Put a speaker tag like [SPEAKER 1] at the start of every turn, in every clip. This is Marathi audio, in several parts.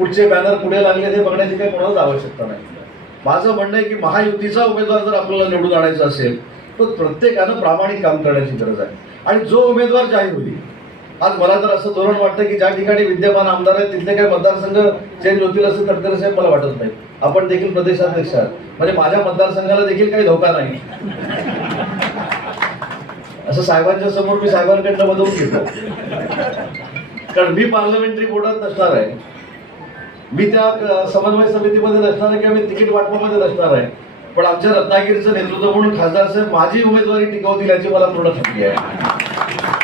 [SPEAKER 1] पुढचे बॅनर पुढे लागले ते बघण्याची काही कोणालाच आवश्यकता नाही. माझं म्हणणं आहे की महायुतीचा उमेदवार जर आपल्याला निवडून आणायचा असेल तर प्रत्येकानं प्रामाणिक काम करण्याची गरज आहे. आणि जो उमेदवार जाहीर होईल आज मला तर असं धोरण वाटतं की ज्या ठिकाणी विद्यमान आमदार आहेत तिथले काही मतदारसंघ चेंज होतील असं तटकरे साहेब मला वाटत नाही. आपण देखील प्रदेशाध्यक्ष आहात. म्हणजे माझ्या मतदारसंघाला देखील काही धोका नाही. असं साहेबांच्या समोर मी साहेबांकडनं मदत घेतो. कारण मी पार्लमेंटरी बोर्डात नसणार आहे. मी त्या समन्वय समितीमध्ये नसणार आहे किंवा मी तिकीट वाटपामध्ये नसणार आहे. पण आमच्या रत्नागिरीचं नेतृत्व म्हणून खासदार साहेब माझी उमेदवारी टिकवतील याची मला पूर्ण खात्री आहे.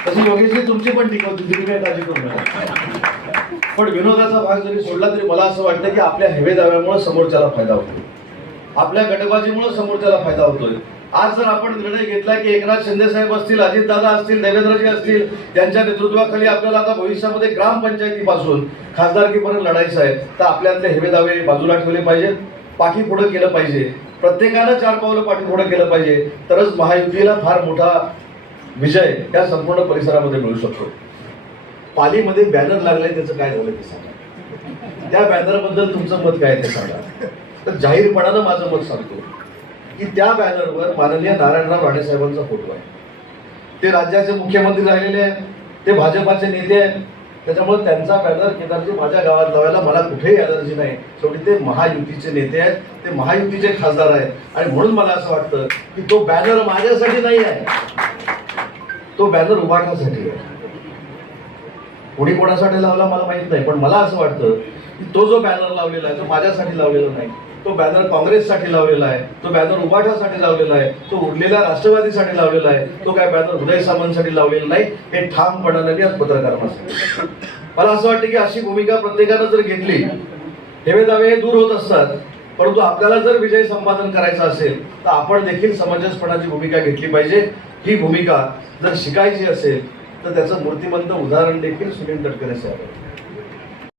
[SPEAKER 1] तशी योगेशजी तुमची पण टिकवतील तुम्ही काही काळजी करू नका. पण विनोदाचा भाग जरी सोडला तरी मला असं वाटतं की आपल्या हेवे दाव्यामुळे समोरच्याला फायदा होतो आपल्या गटबाजीमुळे समोरच्याला फायदा होतोय. आज जर आपण निर्णय घेतला की एकनाथ शिंदे साहेब असतील अजितदादा असतील देवेंद्रजी असतील त्यांच्या नेतृत्वाखाली आपल्याला आता भविष्यामध्ये ग्रामपंचायतीपासून खासदारकीपर्यंत लढायचं आहे तर आपल्यातले हेवे दावे बाजूला ठेवले पाहिजेत पाठी पुढे केलं पाहिजे. प्रत्येकानं चार पावलं पाठी पुढे केलं पाहिजे. तरच महायुतीला फार मोठा विजय या संपूर्ण परिसरामध्ये मिळू शकतो. पालीमध्ये बॅनर लागले त्याचं काय झालं ते सांगा. त्या बॅनरबद्दल तुमचं मत काय ते सांगा. तर जाहीरपणानं माझं मत सांगतो. की त्या बॅनरवर माननीय नारायणराव राणे साहेबांचा फोटो आहे. ते राज्याचे मुख्यमंत्री राहिलेले आहेत ते भाजपाचे नेते आहेत. त्याच्यामुळे त्यांचा बॅनर केदारजी माझ्या गावात लावायला मला कुठेही एलर्जी नाही. शेवटी ते महायुतीचे नेते आहेत ते महायुतीचे खासदार आहेत. आणि म्हणून मला असं वाटतं की तो बॅनर माझ्यासाठी नाही आहे. तो बॅनर उभारण्यासाठी आहे. कोणी कोणासाठी लावला मला माहीत नाही पण मला असं वाटतं की तो जो बॅनर लावलेला आहे तो माझ्यासाठी लावलेला नाही. तो बॅनर काँग्रेससाठी लावलेला आहे तो बॅनर उपाठासाठी लावलेला आहे तो उरलेल्या राष्ट्रवादीसाठी लावलेला आहे तो काय बॅनर उदय सामंतसाठी लावलेला नाही हे ठामपणाने मी आज पत्रकारांना सांगितलं मला असं वाटतं की अशी भूमिका प्रत्येकानं जर घेतली हेवे दावे हे दूर होत असतात परंतु आपल्याला जर विजय संपादन करायचा असेल तर आपण देखील समंजसपणाची भूमिका घेतली पाहिजे. ही भूमिका जर शिकायची असेल तर त्याचं मूर्तिमंत उदाहरण देखील सुनील तटकरे साहेब